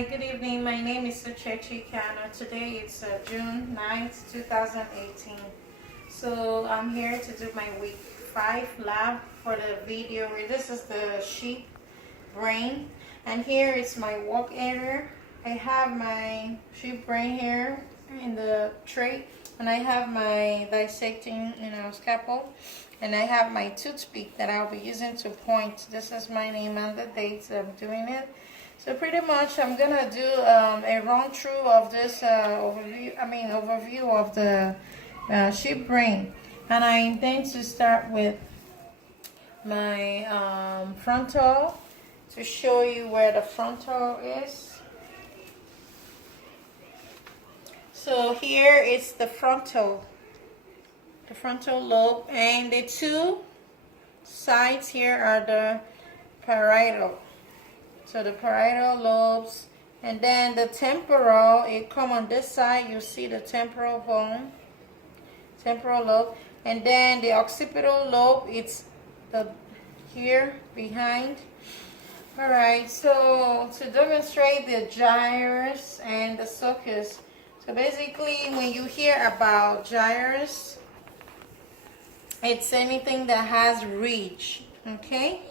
Hi, good evening. My name is Suchechi Kana. Today it's June 9th, 2018. So I'm here to do my week 5 lab for the video. This is the sheep brain, and here is my work area. I have my sheep brain here in the tray, and I have my dissecting, scalpel, and I have my toothpick that I'll be using to point. This is my name and the date I'm doing it. So pretty much I'm gonna do a run through of this overview of the sheep brain, and I intend to start with my frontal to show you where the frontal is. So here is the frontal lobe, and the two sides here are the parietal. So the parietal lobes, and then the temporal, it come on this side, you see the temporal bone, temporal lobe, and then the occipital lobe, it's here behind. Alright, so to demonstrate the gyrus and the sulcus, so basically when you hear about gyrus, it's anything that has ridge, okay?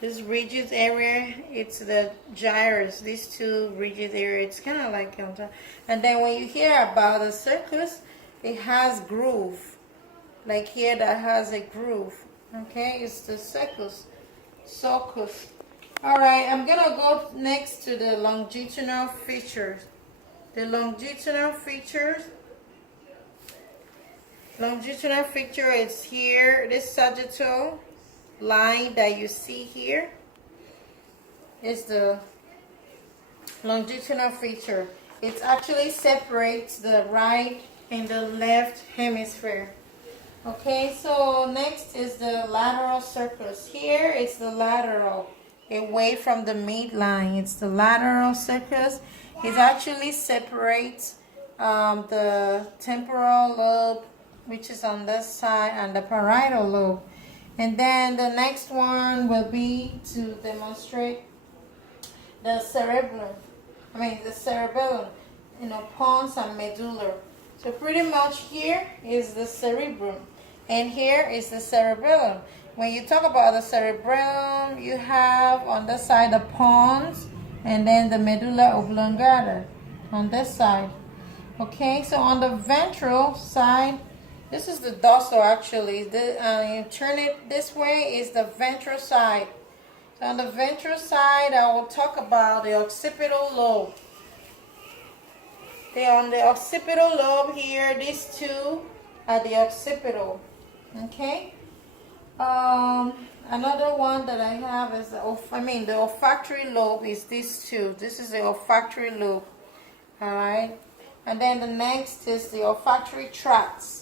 This ridges area, it's the gyrus. These two ridges area, it's kind of like counter. And then when you hear about the sulcus, it has groove. Like here that has a groove. Okay, it's the sulcus. Alright, I'm gonna go next to the longitudinal features. The longitudinal feature is here, this sagittal line that you see here is the longitudinal feature. It actually separates the right and the left hemisphere. Okay, so next is the lateral sulcus. Here it's the lateral, away from the midline. It's the lateral sulcus. It actually separates the temporal lobe, which is on this side, and the parietal lobe. And then the next one will be to demonstrate the cerebellum, pons and medulla. So pretty much here is the cerebrum, and here is the cerebellum. When you talk about the cerebellum, you have on this side the pons, and then the medulla oblongata on this side. Okay, so on the ventral side, this is the dorsal actually. You turn it this way is the ventral side. So on the ventral side, I will talk about the occipital lobe. On the occipital lobe here, these two are the occipital. Okay. Another one that I have is the olfactory lobe is these two. This is the olfactory lobe. All right. And then the next is the olfactory tracts.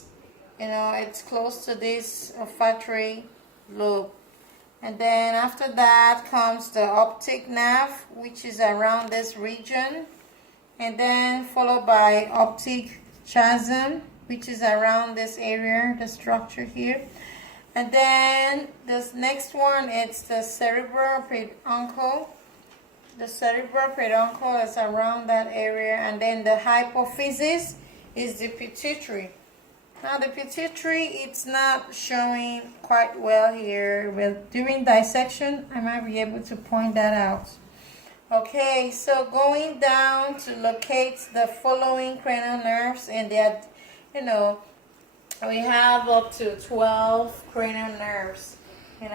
It's close to this olfactory lobe. And then after that comes the optic nerve, which is around this region. And then followed by optic chiasm, which is around this area, the structure here. And then this next one, it's the cerebral peduncle. The cerebral peduncle is around that area. And then the hypophysis is the pituitary. Now the pituitary, it's not showing quite well here, but during dissection I might be able to point that out. Okay, so going down to locate the following cranial nerves, and that, we have up to 12 cranial nerves, and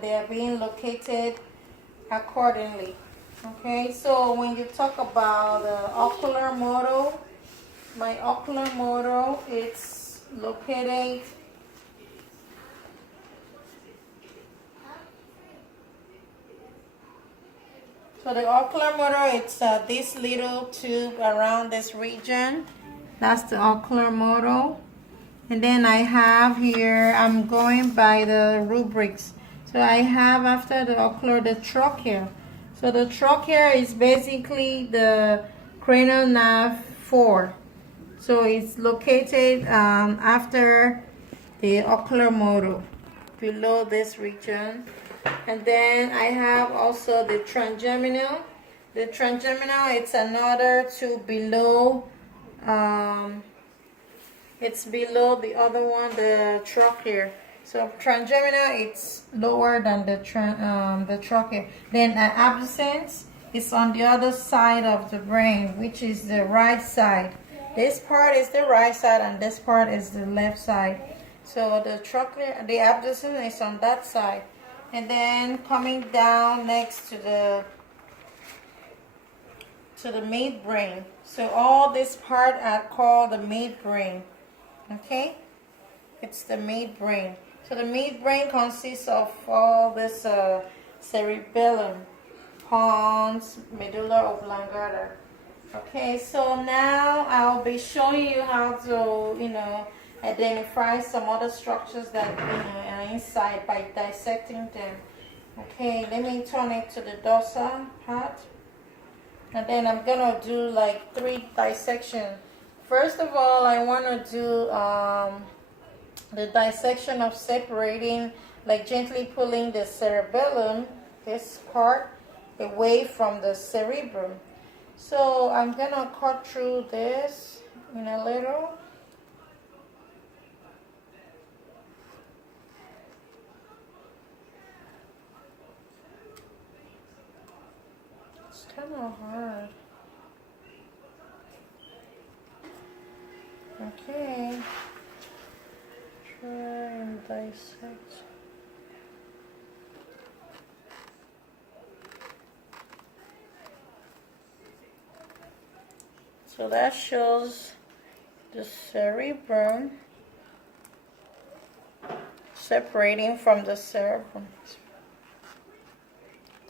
they are being located accordingly. Okay, so when you talk about the ocular model, my ocular model, it's located so the ocular model, it's this little tube around this region. That's the ocular model. And then I have here, I'm going by the rubrics. So I have after the ocular, the trochlea. So the trochlea is basically the cranial nerve 4. So it's located after the ocular model, below this region. And then I have also the trigeminal. The trigeminal, it's another two below. It's below the other one, the trachea. So trigeminal, it's lower than the trachea. Then an abducens is on the other side of the brain, which is the right side. This part is the right side, and this part is the left side. So the trachea, the abducens is on that side, and then coming down next to the midbrain. So all this part are called the midbrain. Okay, it's the midbrain. So the midbrain consists of all this cerebellum, pons, medulla oblongata. Okay, so now I'll be showing you how to, identify some other structures that are inside by dissecting them. Okay, let me turn it to the dorsal part, and then I'm gonna do like 3 dissections. First of all, I want to do the dissection of separating, like gently pulling the cerebellum, this part, away from the cerebrum. So I'm going to cut through this in a little. It's kind of hard. Okay, try and dissect. So that shows the cerebrum separating from the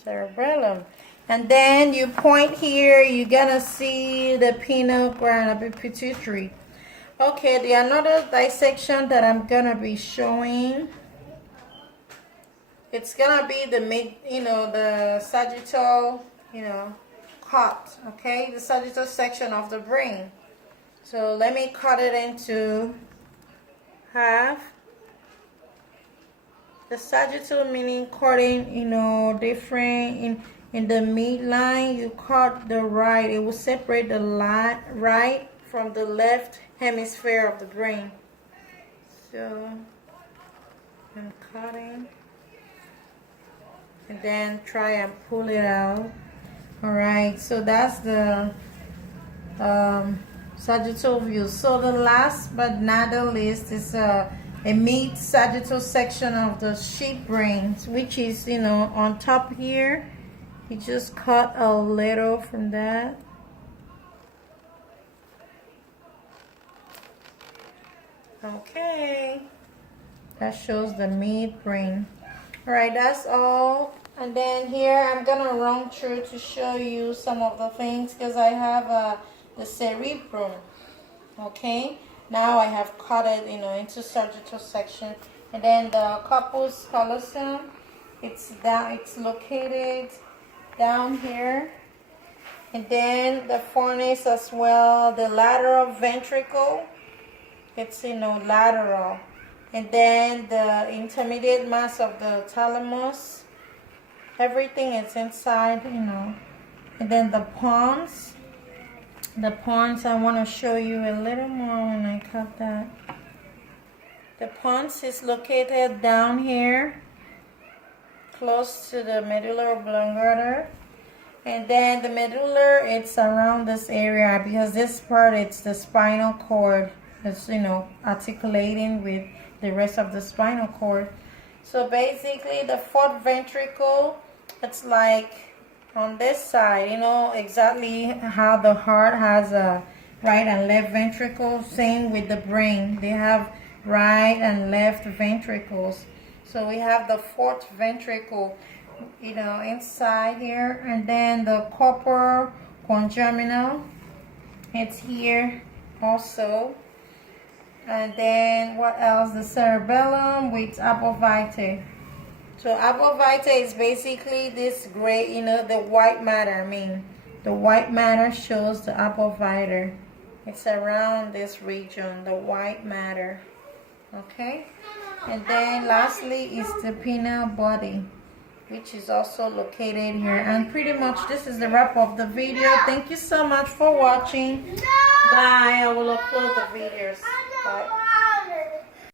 cerebellum. And then you point here, you're gonna see the pineal gland, the pituitary. Okay, the another dissection that I'm gonna be showing, it's gonna be the the sagittal, cut. Okay, the sagittal section of the brain. So let me cut it into half. The sagittal meaning cutting, different in the midline. You cut the right, it will separate the right from the left hemisphere of the brain. So I'm cutting, and then try and pull it out. All right, so that's the sagittal view. So the last but not the least is a mid sagittal section of the sheep brain, which is on top here. You just cut a little from that. Okay, that shows the midbrain. All right, that's all. And then here I'm gonna run through to show you some of the things, because I have the cerebrum. Okay, now I have cut it into sagittal section. And then the corpus callosum, it's located down here. And then the fornix as well, the lateral ventricle, it's lateral. And then the intermediate mass of the thalamus, everything is inside, And then the pons, I want to show you a little more when I cut that. The pons is located down here, close to the medulla oblongata. And then the medulla, it's around this area, because this part, it's the spinal cord. It's, articulating with the rest of the spinal cord. So basically the fourth ventricle, it's like on this side, exactly how the heart has a right and left ventricle. Same with the brain, they have right and left ventricles. So we have the fourth ventricle, inside here. And then the corpus congerminal, it's here also. And then what else? The cerebellum with apovita. So apovita is basically this gray, the white matter. The white matter shows the apovita. It's around this region, the white matter. Okay? And then lastly is the pineal body. which is also located here. And pretty much this is the wrap of the video. Thank you so much for watching. Bye. I will upload the videos. Bye.